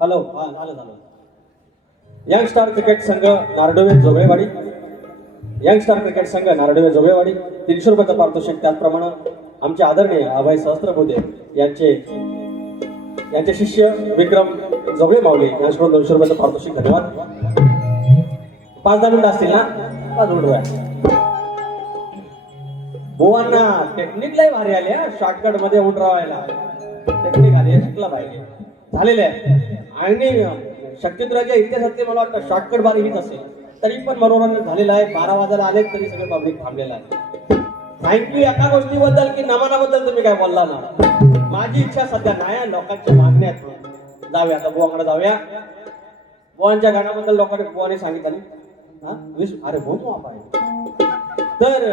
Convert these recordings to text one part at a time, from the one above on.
Hello, हा झालं झालं. यंग स्टार क्रिकेट संघ नारडोवे जोगळेवाडी, यंग स्टार क्रिकेट संघ नारडोवे जोगळेवाडी 300 रुपयाचं पारितोषिक. त्याचप्रमाणे आमचे आदरणीय अभय सहस्त्रबुद्धे यांचे शिष्य विक्रम जोगळे माऊली यांच्याकडून 200 रुपयाचं पारितोषिक. धन्यवाद. 5-10 मिनिटं असतील ना? 5 मिनिटं. बुवांना टेक्निक लय भारी आली हा. शॉर्टकट मध्ये उडरावायला टेक्निक आली, शिकला पाहिजे. झालेले आहे. आणि शक्यतुराच्या इतिहासातले मला वाटतं शॉर्टकट बारी हीच असेल. तरी पण मनोरंजन झालेलं आहे. 12 वाजायला आले तरी सगळे पब्लिक थांबलेलं आहे. थँक्यू एका गोष्टीबद्दल की नमनाबद्दल तुम्ही काय बोलला ना. माझी इच्छा सध्या नाही, लोकांच्या मागण्या आहेत. जाऊया आता बुवांकडे जाऊया. बुवांच्या गाण्याबद्दल लोकांनी बुवाने सांगितलं हा अरे भाऊ पाहिजे तर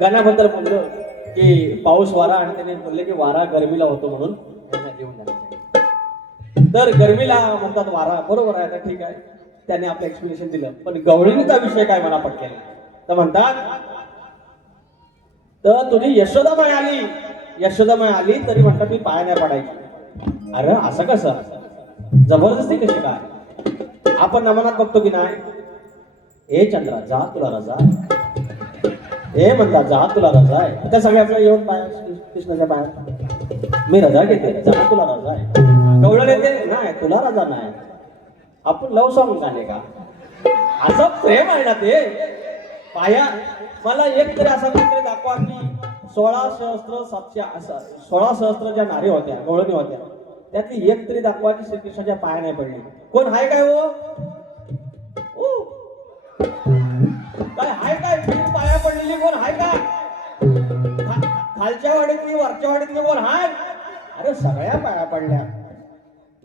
गाण्याबद्दल बोललो की पाऊस वारा, आणि त्याने बोलले की वारा गरमीला होतो म्हणून तर गरमीला म्हणतात वारा. बरोबर आहे, आता ठीक आहे, त्याने आपलं एक्सप्लेनेशन दिलं. पण गवळणीचा विषय काय मला पटकेला. तर म्हणतात तर तुझी यशोदामाई आली तरी म्हणतात मी पाया नाही पडायची. अरे असं कसं, जबरदस्ती कशी काय? आपण नमनात बघतो की नाही, ए चंद्रा जा तुला रजा, ए म्हणतात जा तुला रजा आहे. त्या सगळ्या आपल्या येऊन पाया कृष्णाच्या पाया मी रजा घेते, जा तुला रजा आहे. गवळण येते नाही, तुला रजा नाही. आपण लव सॉंग गाणे का? असं प्रेम आहे ना ते पाया. मला एक तरी असा कुठे दाखवा की 16 सहस्त्र ज्या नारी होत्या, गवळणी होत्या, त्यातली एक तरी दाखवा की श्रीकृष्णाच्या पाया नाही पडली. कोण हाय काय हो? काय हाय काय पाया पडलेली कोण हाय का? खालच्या वाडीतली वरच्या वाडीतली कोण हाय? अरे सगळ्या पाया पडल्या.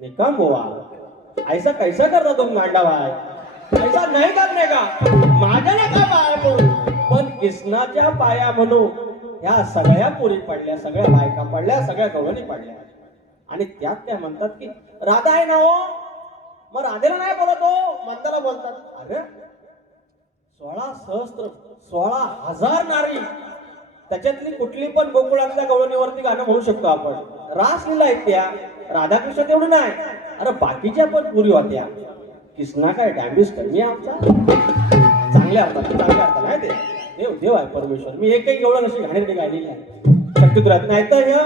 निकम बुवा, ऐसा कैसा करता तुम गांडा भाई? ऐसा नाही करणे का? माझ्या नका पाया पडू, पण कृष्णाच्या पाया म्हणून ह्या सगळ्या पुरी पडल्या, सगळ्या बायका पडल्या, सगळ्या गवळणी पडल्या. आणि त्यात काय म्हणतात की राधा आहे ना हो, मग राधेला नाही बोलत हो, मंदाला बोलतात. अरे 16,000 नारी, त्याच्यातली कुठली पण गोकुळातल्या गवळणीवरती गाणं म्हणू शकतो आपण. रासलीला आहेत त्या, राधाकृष्ण तेवढं नाही. अरे बाकीच्या पण पुरी होत्या. कृष्णा काय डॅमेज कमी आमचा? चांगल्या अर्थात नाही ते देव आहे परमेश्वर. मी एकही एवढं नशी घाणेरडी गायलेली आहे शक्तिद्रात. नाही तर ह्या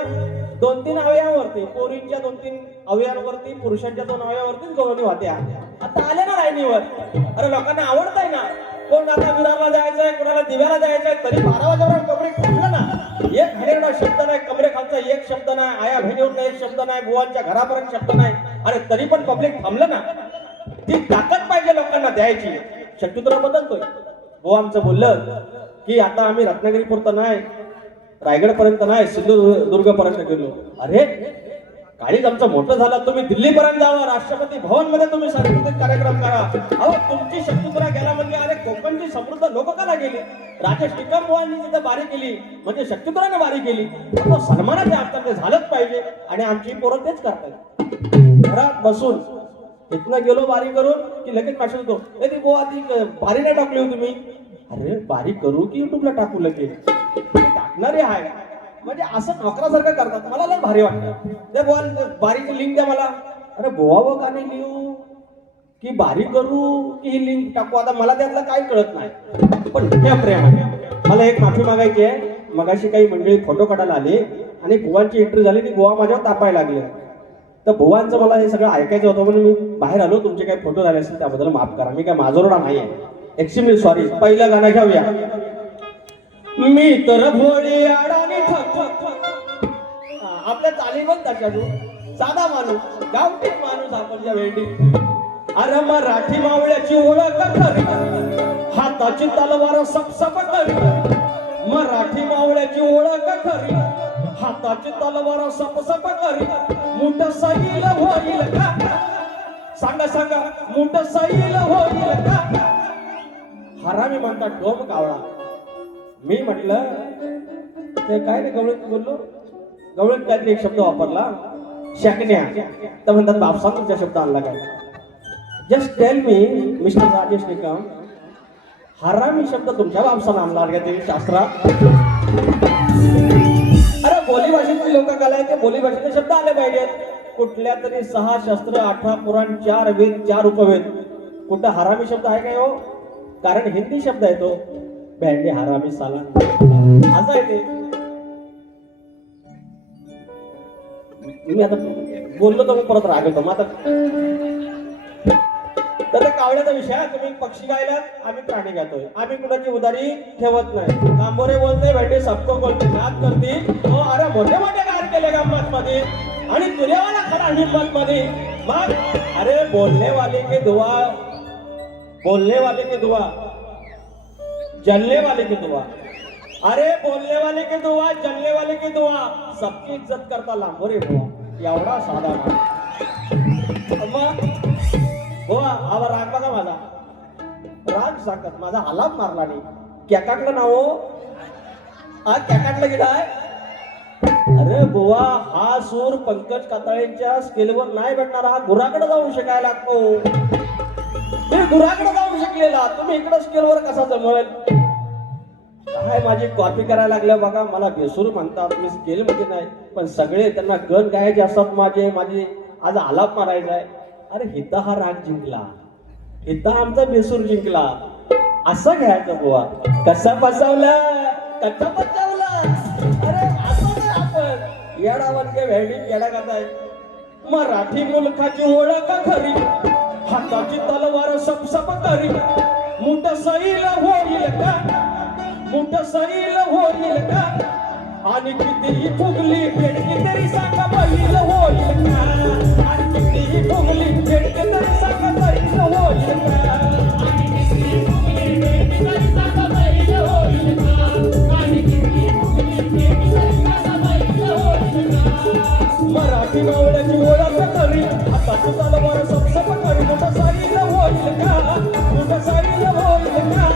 2-3 अवयवावरती, पोरींच्या 2-3 अवयवांवरती, पुरुषांच्या 2 अवयवावरतीच गवळणी होत्या. आता आले ना लाईनीवर. अरे लोकांना आवडतंय ना. कोण आता विरारला जायचंय, कोणाला दिव्याला जायचंय, तरी 12 वाजेवर कमरे खाल्लं ना. एक घाणेरडा शब्द नाही, कमरे खालचा एक शब्द नाही, आया बहिणीवर एक शब्द नाही, बुवांच्या घरापर्यंत शब्द नाही. अरे तरी पण पब्लिक थांबलं ना. ती ताकद पाहिजे लोकांना द्यायची. शक्तिद्रा बदलतोय. बुवा आमचं बोललं की आता आम्ही रत्नागिरीपुरतं नाही, रायगड पर्यंत नाही, सिंधुदुर्ग पर्यंत गेलो. अरे काळीज आमचं मोठं झालं, तुम्ही दिल्लीपर्यंत जावा, राष्ट्रपती भवन मध्ये तुम्ही सांस्कृतिक कार्यक्रम करा. अहो तुमची शक्तिद्रा गेला म्हणजे अरे कोकणची समृद्ध लोककला गेली. राजेश टिकम बुवांनी तिथं बारी केली म्हणजे शक्तिद्राने बारी केली. तो सन्मानाच्या अर्थाने झालंच पाहिजे. आणि आमची पोरं तेच करतात. घरात बसून इथनं गेलो बारी करून की लगेच मेसेज होतो, ती बुवा ती बारी नाही टाकली हो तुम्ही. अरे बारी करू की युट्यूबला टाकू लगेच? टाकणारे आहे म्हणजे असं नोकरासारखं करतात. मला लय भारी वाटतं. ते बुवा बारीची लिंक द्या मला. अरे बुवा व का नाही लिहू की बारी करू की ही लिंक टाकू? आता मला त्यातलं काही कळत नाही. पण हे प्रेम आहे. मला एक माफी मागायची आहे. मगाशी काही मंडळी फोटो काढायला आली आणि बुवांची एंट्री झाली की बुवा माझ्यावर तापायला लागले. तर भुवांचं मला हे सगळं ऐकायचं होतं म्हणून मी बाहेर आलो. तुमचे काही फोटो झाले असतील त्याबद्दल माफ करा. मी काय माजोरडा नाही आहे. Extremely sorry. पहिलं गाणं घेऊया. मी तर भोळी अडाणी ठक आपल्या चालीवर त्याच्यातून साधा माणूस गावठी माणूस आपल्या वेळी. अरे मराठी मावळ्याची ओळख खरी हाताची तलवार सपसप करी. मराठी मावळ्याची ओळख खरी हाताची तलवार सपसप करी. मुठ सैल होईल का सांगा सांगा मुठ सैल होईल का. हरामी म्हणतात डोम कावळा. मी म्हटलं ते काय नाही गवळत बोललो. गवळत काहीतरी एक शब्द वापरला शाकण्या. तर म्हणतात बापसा तुमचा शब्द आणला काय. Just tell me mister Rajesh Nikam हरामी शब्द तुमच्या बापसानं आणला का ते शास्त्रात. अरे बोली भाषेतली लोक कला आहे ते बोली भाषेचे शब्द आले पाहिजेत. कुठल्या तरी 6 शास्त्र 18 पुराण 4 वेद 4 उपवेद कुठं हरामी शब्द आहे काय हो. कारण हिंदी शब्द आहे तो भेंडे हरामी साला असं आहे ते. मी आता बोललो तर मग परत राग येतो. मग आता तर कावळ्याचा विषय तुम्ही पक्षी गायलात आम्ही प्राणी गातोय. आम्ही कुणाची उदारी ठेवत नाही. लांबोरे बोलते भेंडे सबको बोलते नाद करती. हो अरे मोठे मोठे गार केले गंमत मध्ये आणि तुझ्यावाला खरा हिंमत मध्ये. मग अरे बोलने वाले के दुआ बोलने वाले के दुआ जलने वाले की दुआ. अरे बोलने वाले की दुआ जलने वाले की दुआ सबकी इज्जत करता लांबोरे बुवा. एवढा साधा बुवा. आवा राग बघा माझा राग सांगत माझा आलाप मारला नाही. कॅकाटलं नाव हा कॅकाटलं गेला आहे. अरे बुवा हा सूर पंकज काताळेंच्या स्केलवर नाही भेटणार. हा गुराकडे जाऊन शिकायला लागतो. मी गुराकडे जाऊन शिकलेला तुम्ही इकडे स्केलवर कसा जमवेल. काय माझी कॉपी करायला लागल्या बघा. मला बेसूर म्हणतात मी स्केल मध्ये नाही पण सगळे त्यांना गण गायचे असतात. माझी आज आलाप मारायचा आहे. अरे हिता हा राग जिंकला हिता आमचा बेसूर जिंकला असं घ्यायचं बुवा. कसं बसवलं कसं बसवलं. अरे असं नाही आपण येडावर के वेळी येडा करताय. मराठी मुलखाची ओळख खरी हाताची तलवार सपसप करी. मुठ सैल होईल का मुठ सैल होईल का. आणि कितीही फुगली पेटकी तरी सांगा बैल होईल का. आणि कितीही फुगली पेटकी तरी सांगा बैल होईल का. आणि कितीही फुगली पेटकी तरी सांगा बैल होईल का. आणि कितीही फुगली पेटकी तरी सांगा बैल होईल का. मराठी मावळ्याची ओळख करी हाताची तलवार सपसप करी. मुठ सैल होईल का मुठ सैल होईल का.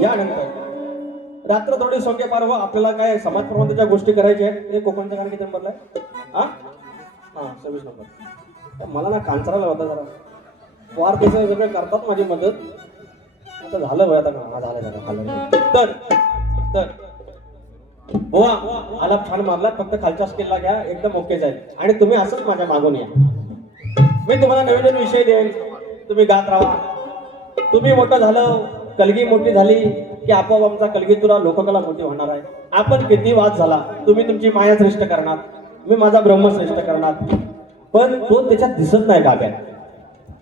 यानंतर रात्र थोडी सोंगे पारव आपल्याला काय समाज प्रबंधाच्या गोष्टी करायच्या आहेत. हे कोकणचं गाणं किती नंबरला आहे. हा 26 नंबर. मला ना कांचराला होता जरा वार त्याचे सगळे करतात माझी मदत. आता झालं आता का झालं. तर बुवा आलाप छान मारला. फक्त खालच्या स्केलला घ्या एकदम ओके जाईल. आणि तुम्ही असंच माझ्या मागून या. मी तुम्हाला नवीन नवीन विषय देईन तुम्ही गात राहा. तुम्ही मोठं झालं कलगी मोठी झाली की आपोआप आमचा कलगीतुरा लोककला मोठी होणार आहे. आपण किती वाद झाला तुम्ही तुमची माया श्रेष्ठ करणार मी माझा ब्रह्म श्रेष्ठ करणार. पण तो त्याच्यात दिसत नाही गाण्यात.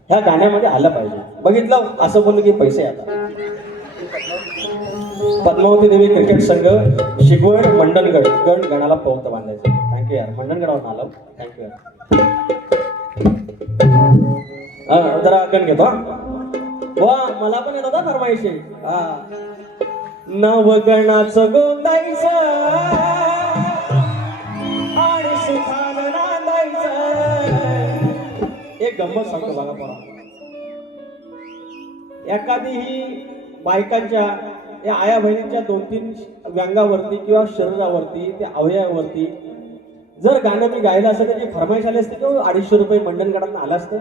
ह्या गाण्यामध्ये आलं पाहिजे. बघितलं असं बोललं की पैसे येतात. पद्मावती देवी क्रिकेट संघ शिकवण मंडणगड गण गणाला पवत बांधायचं. थँक्यू यार मंडणगडावरून आलो. थँक्यू यार. जरा गण घेतो. वा मला पण येत होता फरमाईशी. नवगणाचं गोंदायचं आणि सुखान नांदायचं. एक गंमत सांगतो बघा पोरा. एखादीही बायकांच्या या आया बहिणींच्या 2-3 व्यंगावरती किंवा शरीरावरती त्या अवयवावरती जर गाणं मी गायलं असतं त्याची फरमाईश आली असते किंवा 250 रुपये मंडणगडांना आलं असतं.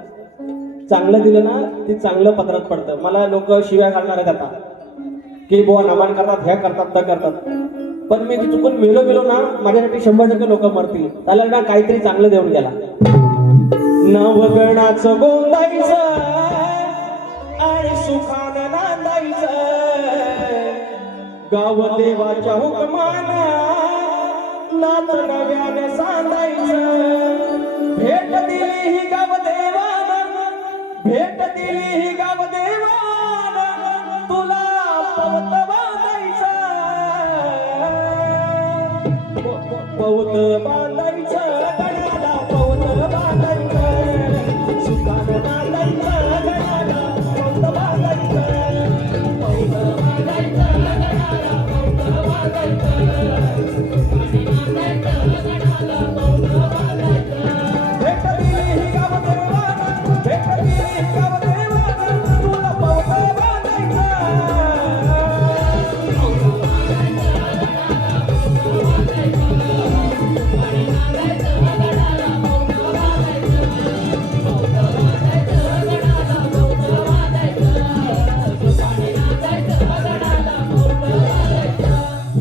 चांगलं दिलं ना ती चांगलं पत्रात पडतं. मला लोक शिव्या घालणार आहेत आता की बुवा नमान करतात ह्या करतात त्या करतात. पण मी चुकून मेलो ना माझ्यासाठी 100% लोक मरतील. त्याला ना काहीतरी चांगलं देऊन गेला. नवगणाचं गोंदायचं आणि सुखानं नांदायचं गाव देवाच्या हुकमाना नात नव्याने सांदायचं भेट दिली ही गाव देवानं भेट दिली ही गाव देवानं तुला पवत बांधायचं पवत बांधायचं गणाला पवत बांधायचं सुखानं नांदायचं गणाला पवत बांधायचं पवत बांधायचं गणाला पवत बांधायचं भेट दिली ही गाव देवानं भेट दिली ही गाव देवानं तुला पवत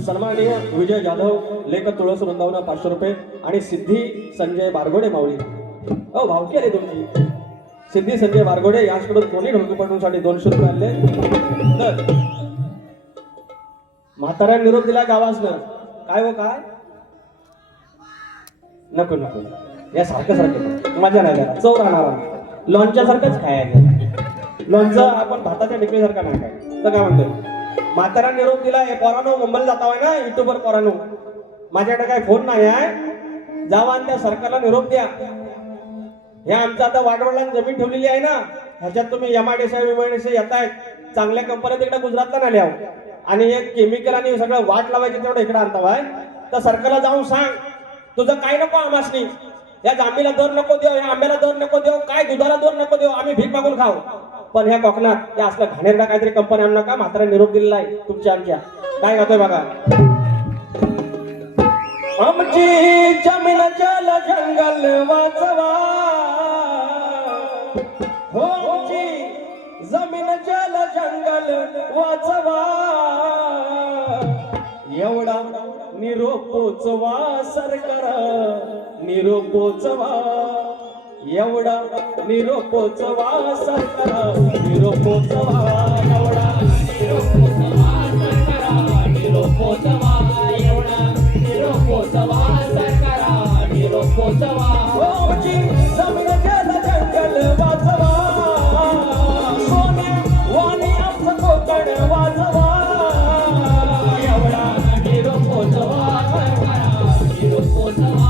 सन्माननीय विजय जाधव लेखक तुळस वृंदावन 500 रुपये आणि सिद्धी संजय बारगोडे माऊली भावकी आले तुमची सिद्धी संजय बारगोडे याचकडून दोन्ही ढोलकीपटूंसाठी 200 रुपये आले तर म्हाताऱ्या निरोप दिला गावासनं काय हो काय नको नको या सारखं सारखं मजा नाही त्याला चव राहणार लॉनच्या सारखंच खायचं लोणचं आपण भाताच्या ढेकळीसारखं नाही काय तर काय म्हणतो म्हातारा निरोप दिला हे पोरानो मुंबईला जातावाय ना युट्यूबवर पोरानो माझ्याकडे काय फोन नाही आहे जावा आणि त्या सरकारला निरोप द्या हे आमचं आता वाडवडिलांनी जमीन ठेवलेली आहे ना ह्याच्यात तुम्ही MIDC येतायत चांगल्या कंपन्या तिकडे गुजरातला नाही आहो आणि हे केमिकल आणि सगळं वाट लावायचं तेवढं इकडे आणतावाय तर सरकारला जाऊन सांग तुझं काय नको आमासनी या जांभीला दर नको देऊ या आंब्याला दर नको देऊ काय दुधाला दर नको देऊ आम्ही भीक मागून खाऊ पण ह्या कोकणात या असल्या घाणेरडा काहीतरी कंपन्या आणू नका म्हातारा निरोप दिलेला आहे तुमच्या आमच्या काय गातोय बघा आमची जमीन जल जंगल वाचवा हो आमची जमीन जल जंगल वाचवा एवढा निरोप पोचवा सरकार निरोप पोचवा एवढा निरोप पोचवा सरकार निरोप पोचवा एवढा निरोप पोचवा सरकार निरोप पोचवा एवढा निरोप पोचवा सरकार निरोप पोचवा आमची जमीन जल जंगल वाचवा सोने वाणी आमचं कोकण वाचवा एवढा निरोप पोचवा सरकार निरोप पोचवा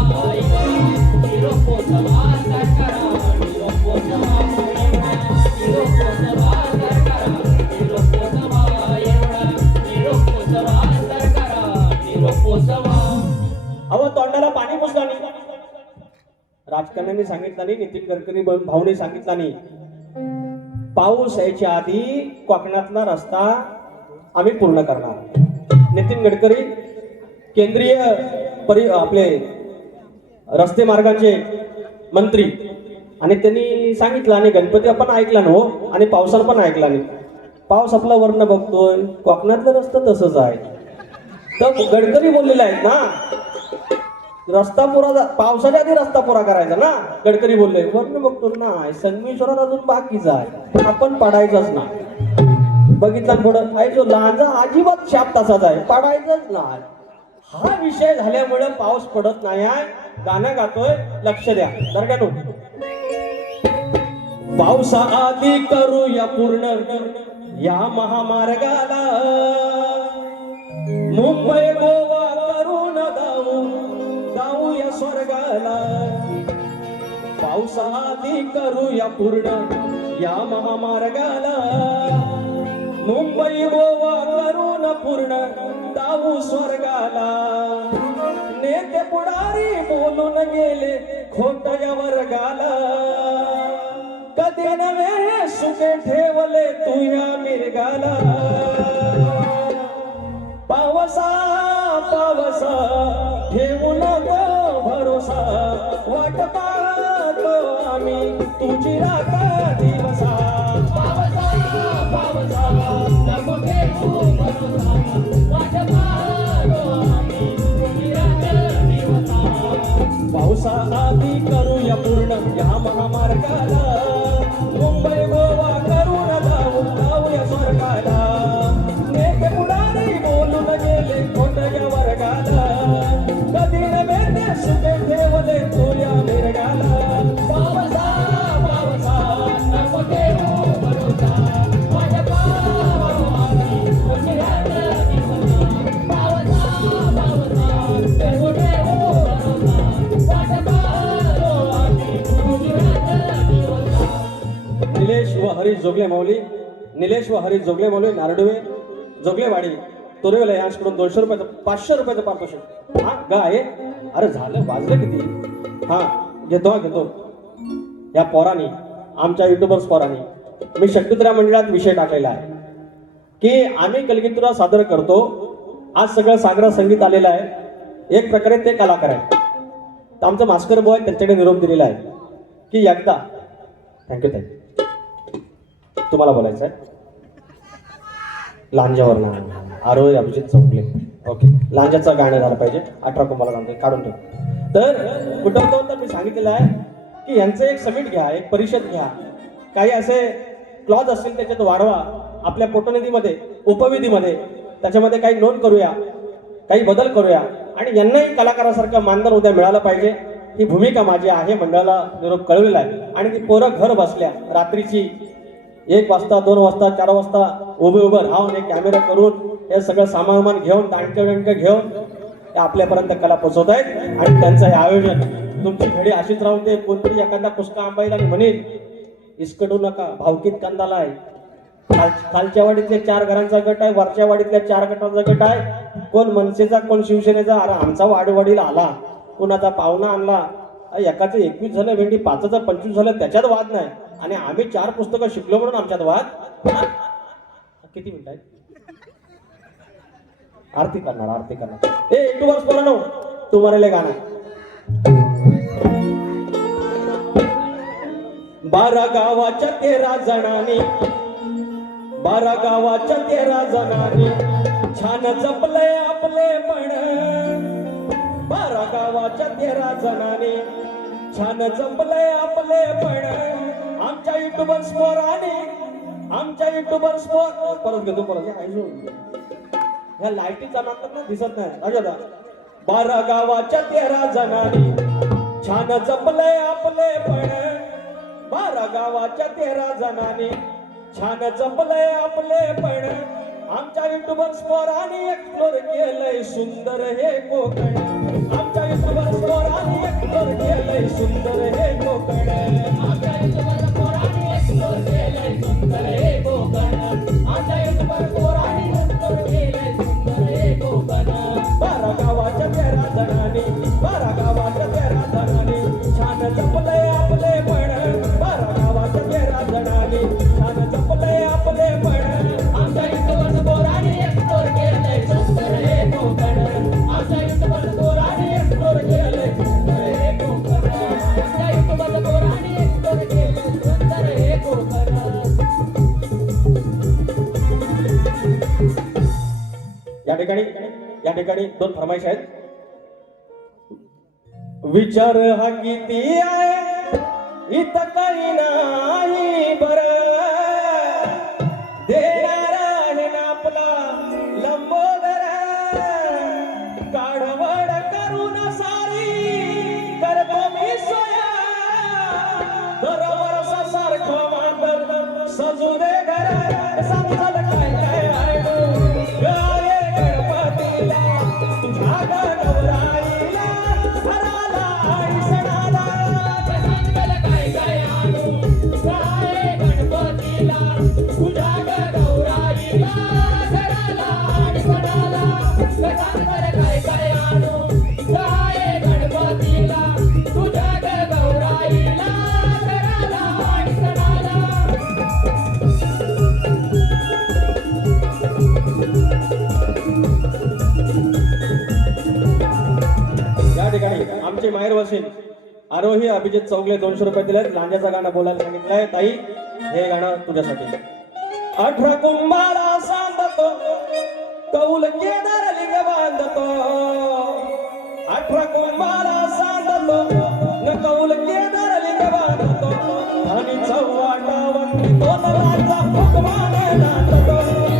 निरोप पोचवा सरकार निरोप पोचवा निरोप पोचवा सरकार निरोप पोचवा एवढा निरोप पोचवा सरकार निरोप पोचवा अहो तोंडाला पाणी पुसला नाही राजकारण्यांनी सांगितलं नाही नितीन गडकरी भाऊने सांगितलं नाही पाऊस यायच्या आधी कोकणातला रस्ता आम्ही पूर्ण करणार नितीन गडकरी केंद्रीय आपले रस्ते मार्गाचे मंत्री आणि त्यांनी सांगितलं आणि गणपती आपण ऐकला ना हो आणि पावसाला पण ऐकला नाही पाऊस आपला वर्ण बघतोय कोकणातलं रस्ता तसंच आहे तर गडकरी बोललेले आहेत ना रस्ता पुरा पावसाच्या आधी रस्ता पुरा करायचा ना गडकरी बोलले वर्ण बघतो ना संगमेश्वरात अजून बाकीचा आहे आपण पडायचंच ना बघितला पुढं आहे जो लहानचा अजिबात शाप तसाच आहे पडायचंच नाही हा विषय झाल्यामुळे पाऊस पडत नाही आहे गाणं गातोय लक्ष द्या दरगानो पावसाआधी करूया पूर्ण या महामार्गाला मुंबई गोवा करून जाऊया स्वर्गाला पावसाआधी करूया पूर्ण या महामार्गाला मुंबई गोवा करून पूर्ण जाऊ स्वर्गाला नेते पुढारी बोलून गेले खोट या वर्गाला कधी नवे सुखे ठेवले तुझ्या मिरगाला पावसा पावसा ठेवू नको भरोसा वाट पाहतो आम्ही तुझी रात दिवसा पावसा पावसा नको ठेवू भरोसा वाट पाहतो आम्ही तुझी रात दिवसा पावसा आधी करूया पूर्ण या महामार्गाला जोगले माऊली, निलेश व हरीश जोगले माऊली, नारडवे जोगलेवाडी तोरेवला यांच्याकडून 200 रुपयाचं 500 रुपयाचं पारितोषिक. हा गा आहे. अरे झालं वाजलं किती. हा घेतो या पोरांनी, आमच्या युट्यूबर्स पोरांनी मी शक्तित्रा मंडळात विषय टाकलेला आहे की आम्ही कलगीतुरा सादर करतो. आज सगळं सागरा संगीत आलेलं आहे. एक प्रकारे ते कलाकार आहेत. तर आमचं मास्कर बॉय त्यांच्याकडे निरोप दिलेला आहे की एकदा थँक्यू तुम्हाला बोलायचं आहे लांजावर ना आरोग्य अभिजित चौगले. ओके लांजाचं गाणं झालं पाहिजे. 18 कुंभाला गाणं काढून ठेव. तर कुठं तर मी सांगितलेलं आहे की यांचं एक समिट घ्या, एक परिषद घ्या, काही असे क्लॉज असतील त्याच्यात वाढवा, आपल्या पोटनिधीमध्ये उपविधीमध्ये त्याच्यामध्ये काही नोंद करूया, काही बदल करूया आणि यांनाही कलाकारासारखं मानधन उद्या मिळालं पाहिजे. ही भूमिका माझी आहे. मंडळाला निरोप कळवलेला आहे. आणि ती पोरं घर बसल्या रात्रीची 1 वाजता 2 वाजता 4 वाजता उभं राहून एक कॅमेरा करून हे सगळं सामान घेऊन टाणकं घेऊन ते आपल्यापर्यंत कला पोहोचवत आहेत. आणि त्यांचं हे आयोजन तुमची घडी अशीच राहून ते कोणतरी एखादा कुस्का आंबाईला आणि म्हणेल इसकडू नका भावकीत कांदाला आहे. खालच्या वाडीतल्या 4 घरांचा गट आहे, वरच्या वाडीतल्या 4 गटांचा गट आहे. कोण मनसेचा कोण शिवसेनेचा. अरे आमचा वाडीला आला, कोणाचा पाहुणा आणला, एकाचं 21 झालं भेंडी 5चं 25 झालं त्याच्यात वाद नाही. आणि आम्ही 4 पुस्तकं शिकलो म्हणून आमच्यात वाद. किती मिनिट आहे. आरती करणार ए तू वर्ष बोला तू मरेले गाणं. 12 गावाच्या 13 जणांनी 12 गावाच्या 13 जणांनी छान जपलंय आपले पण. 12 गावाच्या 13 जणांनी छान जपलंय आपले पण. आमच्या युट्यूबर्स पोर परत घेतो ह्या लाईटी जाणार ना दिसत नाही. अजून 12 गावाच्या 13 जणांनी छान जपलंय आपले पण. 12 गावाच्या 13 जणांनी छान जपलंय आपले पण. आमच्या युट्यूबर्स पोरांनी एक्सप्लोर केलंय सुंदर हे कोकण. आमच्या युट्यूबर्स पोरांनी एक्सप्लोर केलंय सुंदर हे कोकण. आमच्या युट्यूबर्स पोरांनी एक्सप्लोर केलंय सुंदर हे कोकण. आमच्या युट्यूबर्स पोरांनी एक्सप्लोर केलंय सुंदर हे कोकण. 12 गावाच्या 13 जणांनी 12 गावाच्या 13 जणांनी छान जपलंय आपले पण. 12 गावाच्या 13 जणांनी छान जपलंय आपले पण. आमच्या युट्यूबर्स पोरांनी एक्सप्लोर केलंय सुंदर हे कोकण. आमच्या युट्यूबर्स पोरांनी एक्सप्लोर केलंय सुंदर हे कोकण. आमच्या युट्यूबर्स पोरांनी एक्सप्लोर केलंय सुंदर हे कोकण. या ठिकाणी 2 फरमाईश आहेत. विचार हा किती आहे इथं काही नाही बरं. देणार आहे ना आपला लंबोदर. काढवड करून सारी करतो मी सोया. दरवर्षा सारखं मांडर सजू दे घर. सांगाल काय काय आहे गाये गणपतीला तुझ्या गौराईला सणाला आणि सणाला. सांगाल काय काय आणू गाये गणपतीला तुझ्या गौराईला सणाला आणि सणाला. सांगाल काय काय आणू गाये गणपतीला तुझ्या गौराईला सणाला आणि सणाला. या ठिकाणी आमचे माहेर वसीम आरोही अभिजित चौगले 200 रुपये दिलेत. लांजाचं गाणं बोलायला सांगितलंय. ताई हे गाणं तुझ्यासाठी. 18 कुंभाला सांगतो कौल केदार लिंग बांधतो. 18 कुंभाला सांगतो न कौल केदार लिंग बांधतो. आणि 44 वंदितो नवाचा हुकमाने नांदतो.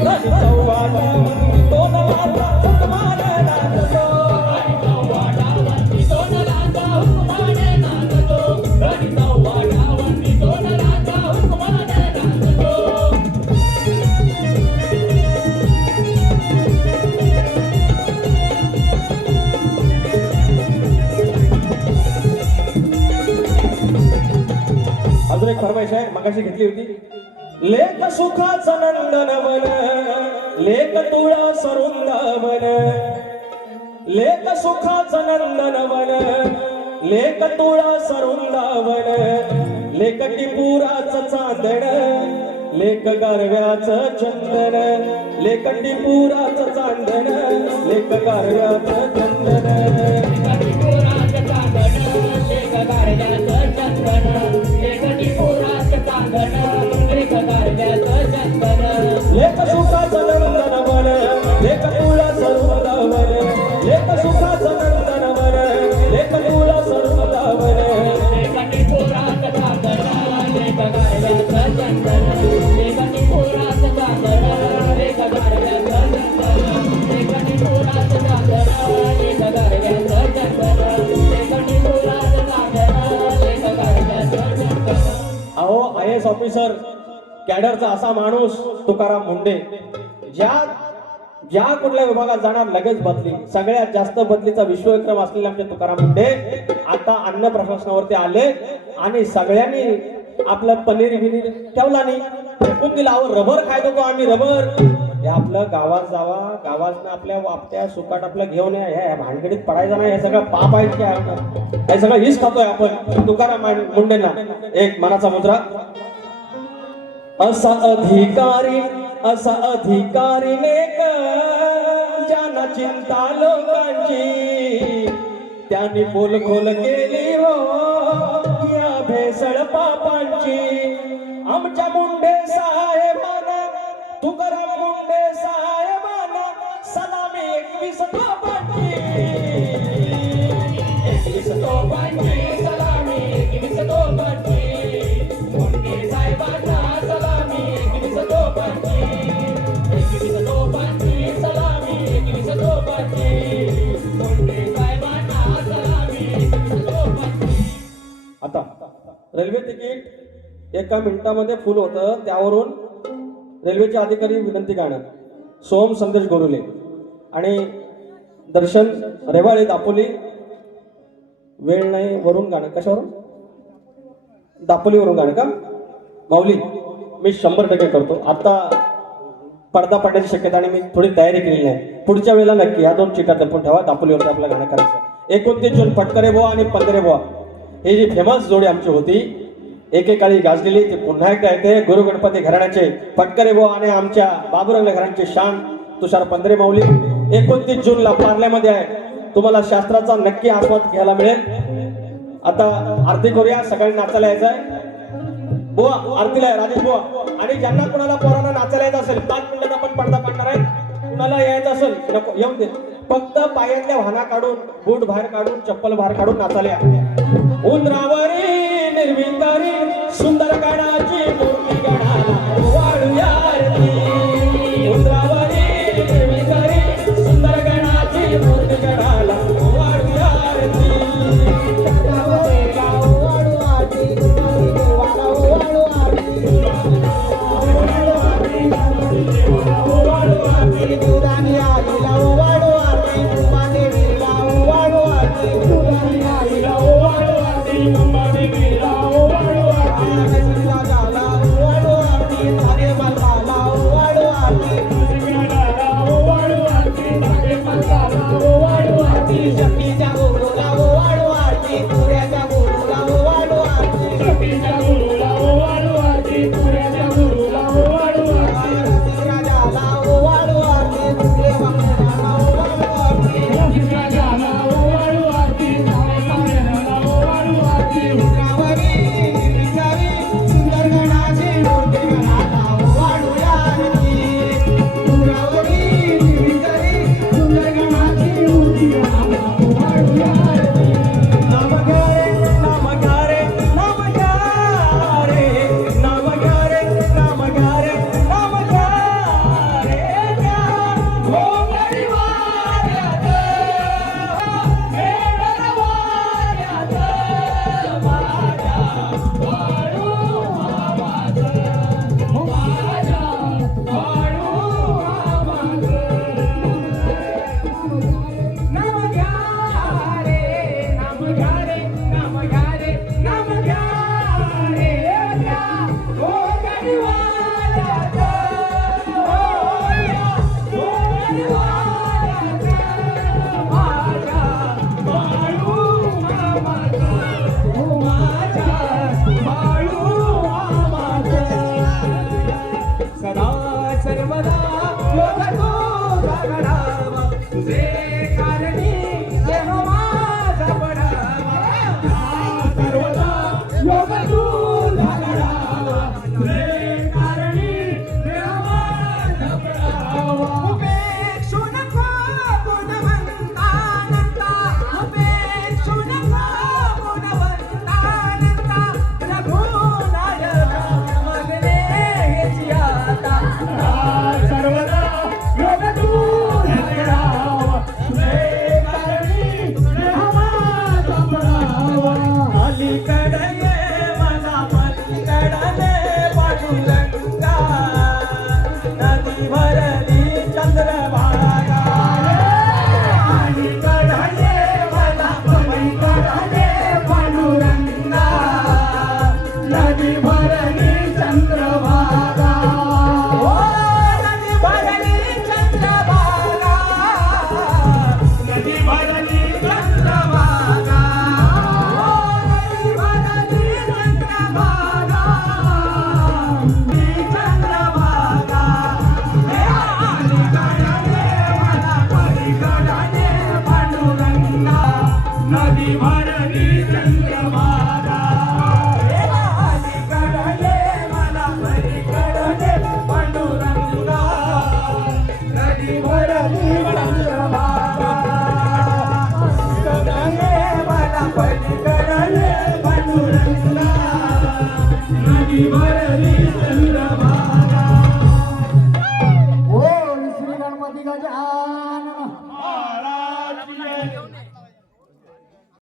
आणि 44 वंदितो नवाचा हुकमाने नांदतो. आणि 44 वंदितो नवाचा हुकमाने नांदतो. आणि 44 वंदितो नवाचा हुकमाने नांदतो. अजून एक फरमाईश आहे, मगाशी घेतली होती. लेख सुखाचं नंदनवन लेख तुळा सरुंदावन लेख सुखाचं नंदनवन लेख तुळा सरुंदावन लेख टिपुराचं चांदण लेख गारव्याचं चंदन लेख टिपुराचं चांदन लेख गारव्याचं चंदन लेख सुखाचं नंदनवन लेख तुळा सरुंदावन लेख सुखाचं नंदनवन लेख तुळा सरुंदावन अहो IAS ऑफिसर कॅडरचा असा माणूस तुकाराम मुंडे ज्या कुठल्या विभागात जाणार लगेच बदली सगळ्यात जास्त बदलीचा विश्वविक्रम असलेले आमचे तुकाराम मुंडे आता अन्न प्रशासनावरती आले आणि सगळ्यांनी आपलं पनीर बिनीर ठेवला नाही फेकून दिला अहो रबर खायचो तो आम्ही रबर हे आपलं गावात जावा गावात आपल्या वापत्या सुकाट आपलं घेऊन या ह्या भानगडीत पडायचं नाही हे सगळं पाप आहे की हे सगळं हीच खातोय आपण तुकाराम मुंडेंना एक मनाचा मुद्रा असा अधिकारी नेक ज्यांना चिंता लोकांची त्यांनी पोलखोल केली हो या भेसळ पापांची आमच्या मुंडे साहेबांना तुकाराम मुंडे साहेबांना सलामी 21 तोफांची 21 तोफांची सलामी 21 तोफांची मुंडे साहेबांना सलामी 21 तोफांची 21 तोफांची सलामी 21 तोफांची मुंडे साहेबांना सलामी 21 तोफांची. आता रेल्वे तिकीट एका मिनिटामध्ये फुल होतं त्यावरून रेल्वेचे अधिकारी विनंती करणार सोम संदेश गोरुले आणि दर्शन रेवाळे दापोली वेळ नाही वरून गाणं कशावरून दापोलीवरून गाणं का माऊली मी 100% करतो आता पडदा पडण्याची शक्यता आणि मी थोडी तयारी केलेली आहे पुढच्या वेळेला नक्की या 2 चिठ्ठ्या जपून ठेवा दापोलीवरती आपलं गाणं करायचं 29 जून फटकरे बुवा आणि पंधरे बुवा ही जी फेमस जोडी आमची होती एकेकाळी गाजलेली ती पुन्हा एकदा येते गुरु गणपती घराण्याचे फटकरे बुवा आणि आमच्या बाबुरंग घराण्याचे शान तुषार पंधरे माऊली 29 जूनला पार्ल्यामध्ये आहे तुम्हाला शास्त्राचा नक्की आस्वाद घ्यायला मिळेल आता आरती करूया सगळ्यांनी नाचायला यायचं आहे बुवा आरतीला आहे राजेश बुवा आणि ज्यांना कोणाला पोरांना नाचायला यायचं असेल 5 मिनिटात आपण पडदा पाडणार आहे कुणाला यायचं असेल नको येऊन दे फक्त पायातल्या वाहना काढून बूट बाहेर काढून चप्पल बाहेर काढून नाचायला उंदरावरी निर्विकारी सुंदर गणाची मूर्ती गणाला वाळूया आरती उंदरावरी निर्विकारी सुंदर गणाची मूर्ती गणाला वाळूया आरती नर्मदा योग तो जागरावा तुझे